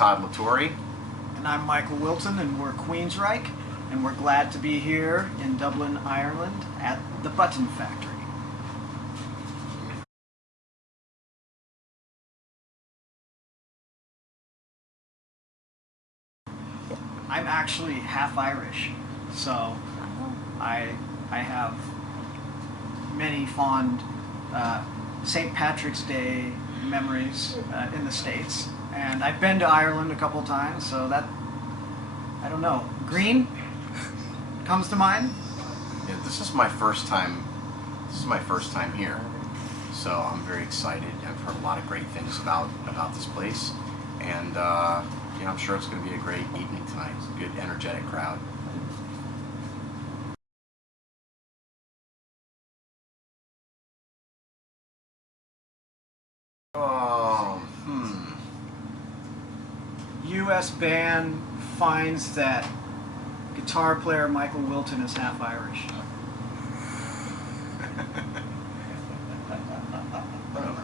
Todd Latore. And I'm Michael Wilton, and we're Queensryche, and we're glad to be here in Dublin, Ireland at the Button Factory. I'm actually half Irish, so I have many fond St. Patrick's Day memories in the States. And I've been to Ireland a couple times, so that, I don't know, green comes to mind. Yeah, this is my first time here, so I'm very excited. I've heard a lot of great things about this place, and you know, I'm sure it's going to be a great evening tonight. It's a good, energetic crowd. U.S. band finds that guitar player Michael Wilton is half Irish.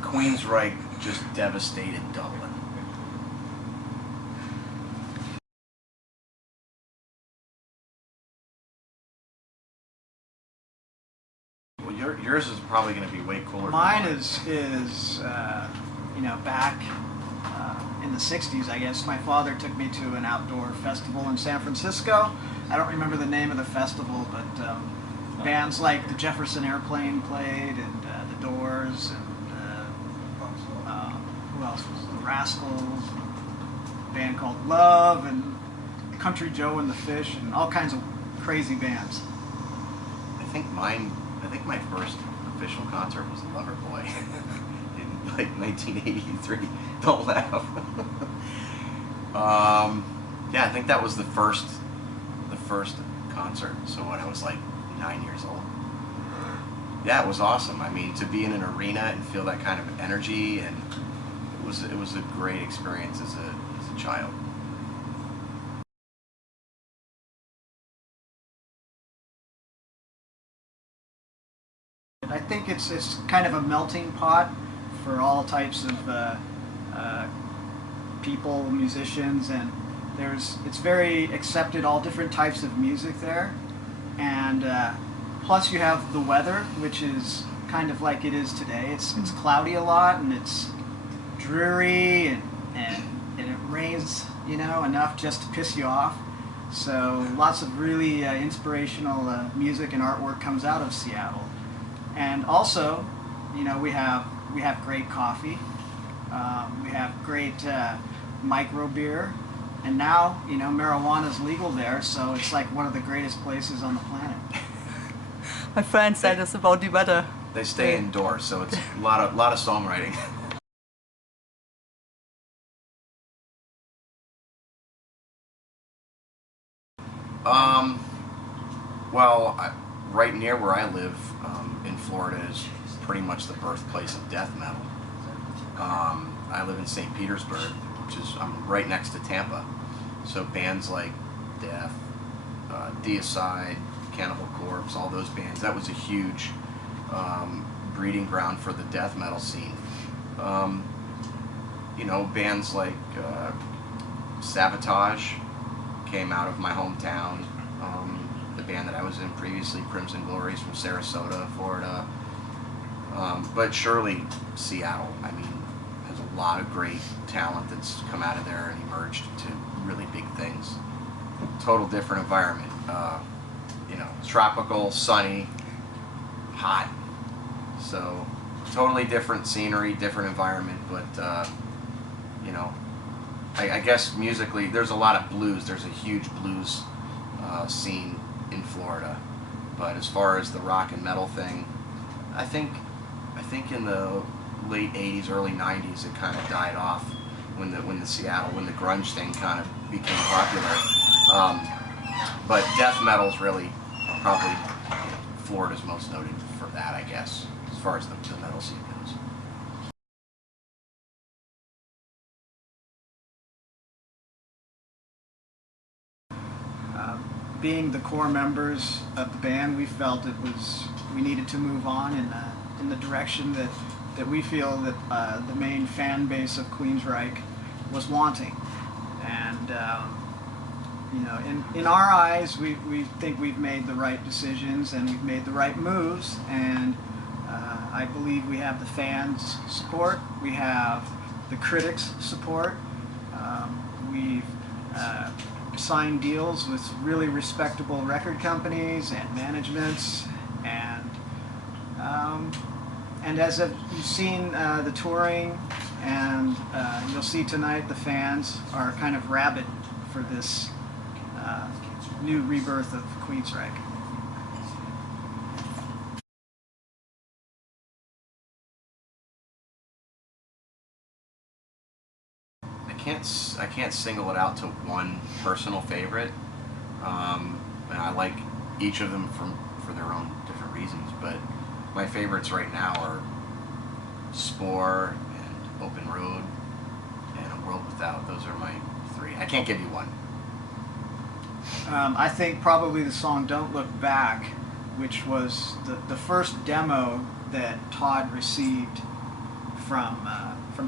Queensryche just devastated Dublin. Well, yours is probably going to be way cooler. Mine is you know, back in the 60s, I guess. My father took me to an outdoor festival in San Francisco. I don't remember the name of the festival, but bands like the Jefferson Airplane played, and the Doors, and who else was it? The Rascals, a band called Love, and Country Joe and the Fish, and all kinds of crazy bands. I think my first official concert was Loverboy in like 1983. Don't laugh. Yeah, I think that was the first concert. So when I was like 9 years old. Yeah, it was awesome. I mean, to be in an arena and feel that kind of energy, and it was a great experience as a child. I think it's kind of a melting pot for all types of people, musicians, and it's very accepted, all different types of music there. And plus you have the weather, which is kind of like it is today. It's cloudy a lot, and it's dreary, and it rains, you know, enough just to piss you off. So lots of really inspirational music and artwork comes out of Seattle. And also, you know, we have great coffee, we have great micro beer, and now, you know, marijuana is legal there, so it's like one of the greatest places on the planet. My friend said this about the weather. They stay indoors, so it's a lot of songwriting. Well, right near where I live in Florida is pretty much the birthplace of death metal. I live in St. Petersburg, I'm right next to Tampa. So bands like Death, Deicide, Cannibal Corpse, all those bands, that was a huge breeding ground for the death metal scene. You know, bands like Sabotage came out of my hometown. The band that I was in previously, Crimson Glories, from Sarasota, Florida. But surely Seattle, I mean, has a lot of great talent that's come out of there and emerged to really big things. Total different environment. You know, tropical, sunny, hot. So totally different scenery, different environment, but you know, I guess musically there's a lot of blues. There's a huge blues scene in Florida, but as far as the rock and metal thing, I think in the late 80s, early 90s, it kind of died off when the grunge thing kind of became popular. But death metal's really probably, you know, Florida's most noted for that, I guess, as far as the metal scene goes. Being the core members of the band, we felt we needed to move on in the direction that we feel that the main fan base of Queensryche was wanting. And you know, in our eyes, we think we've made the right decisions and we've made the right moves, and I believe we have the fans' support, we have the critics' support, we've signed deals with really respectable record companies and managements, and as you've seen the touring, and you'll see tonight, the fans are kind of rabid for this new rebirth of Queensryche. I can't single it out to one personal favorite, and I like each of them for their own different reasons. But my favorites right now are Spore and Open Road and A World Without. Those are my three. I can't give you one. I think probably the song "Don't Look Back," which was the first demo that Todd received from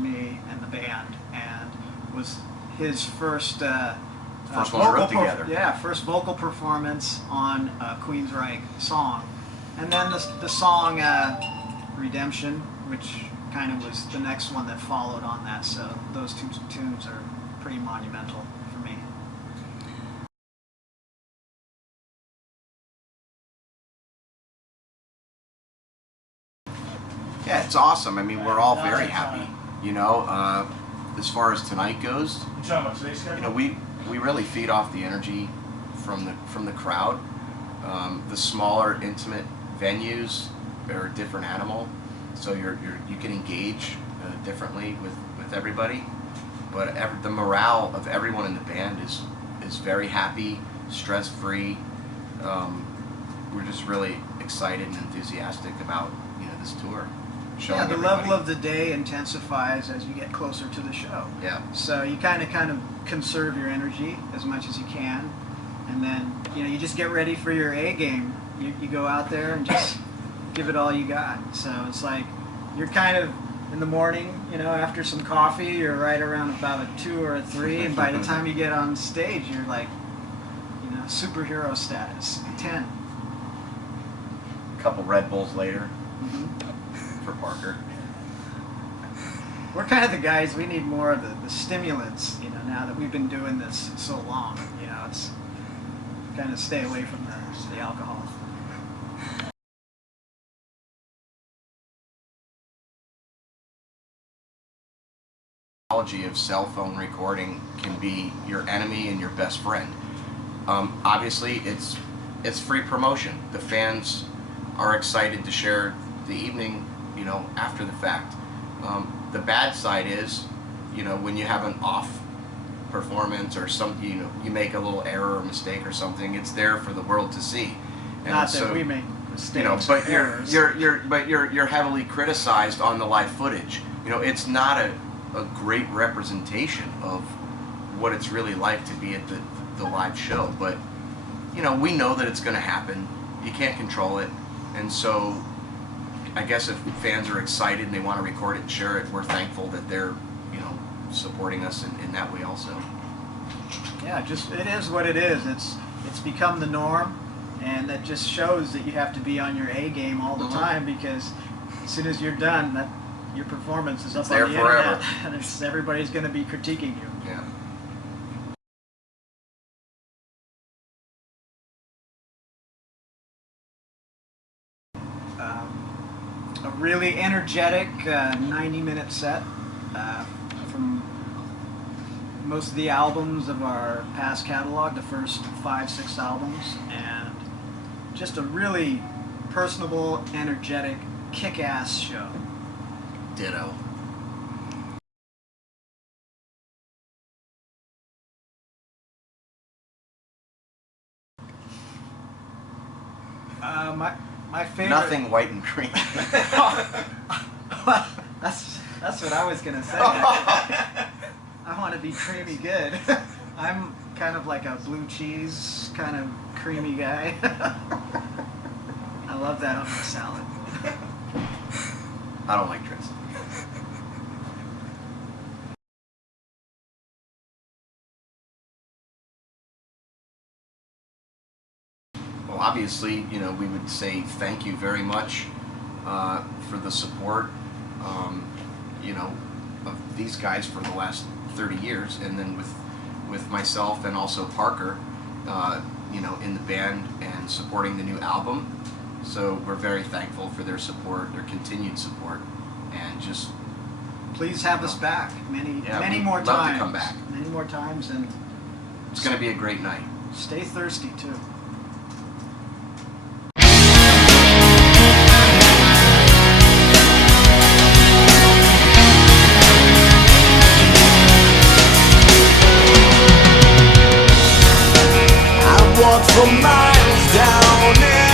me and the band, and was his first First one we wrote together. First vocal performance on a Queensryche song. And then the song Redemption, which kind of was the next one that followed on that. So those two tunes are pretty monumental for me. Yeah, it's awesome. I mean, we're all very happy. You know, as far as tonight goes, you know, we really feed off the energy from the crowd. The smaller, intimate venues are a different animal, so you can engage differently with everybody. But the morale of everyone in the band is very happy, stress-free. We're just really excited and enthusiastic about, you know, this tour. Yeah, the level of the day intensifies as you get closer to the show. Yeah. So you kind of conserve your energy as much as you can, and then, you know, you just get ready for your A game. You go out there and just give it all you got. So it's like you're kind of in the morning, you know, after some coffee, you're right around about a 2 or a 3, and by the time you get on stage, you're like, you know, superhero status, 10. A couple Red Bulls later. For Parker. We're kind of the guys, we need more of the stimulants, you know, now that we've been doing this so long. You know, it's kind of stay away from the alcohol. Technology of cell phone recording can be your enemy and your best friend. Obviously, it's free promotion. The fans are excited to share the evening, you know, after the fact. The bad side is, you know, when you have an off performance or something, you know, you make a little error or mistake or something, it's there for the world to see. And not so, that we make mistakes. You know, but errors. you're heavily criticized on the live footage. You know, it's not a great representation of what it's really like to be at the live show. But, you know, we know that it's going to happen. You can't control it, and so I guess if fans are excited and they want to record it and share it, we're thankful that they're, you know, supporting us in that way also. Yeah, just it is what it is. It's become the norm, and that just shows that you have to be on your A game all the time, because as soon as you're done, your performance is up on the internet, and everybody's going to be critiquing you. Yeah. A really energetic 90-minute set from most of the albums of our past catalog, the first 5-6 albums, and just a really personable, energetic, kick-ass show. Ditto. My favorite. Nothing white and cream. That's what I was gonna say. I want to be creamy good. I'm kind of like a blue cheese kind of creamy guy. I love that on my salad. I don't like dressing. obviously, you know, we would say thank you very much for the support, you know, of these guys for the last 30 years, and then with myself and also Parker, you know, in the band and supporting the new album. So we're very thankful for their support, their continued support, and just Please have us back many we'd more love times. to come back. Many more times, and It's going to be a great night. stay thirsty too. I walked for miles down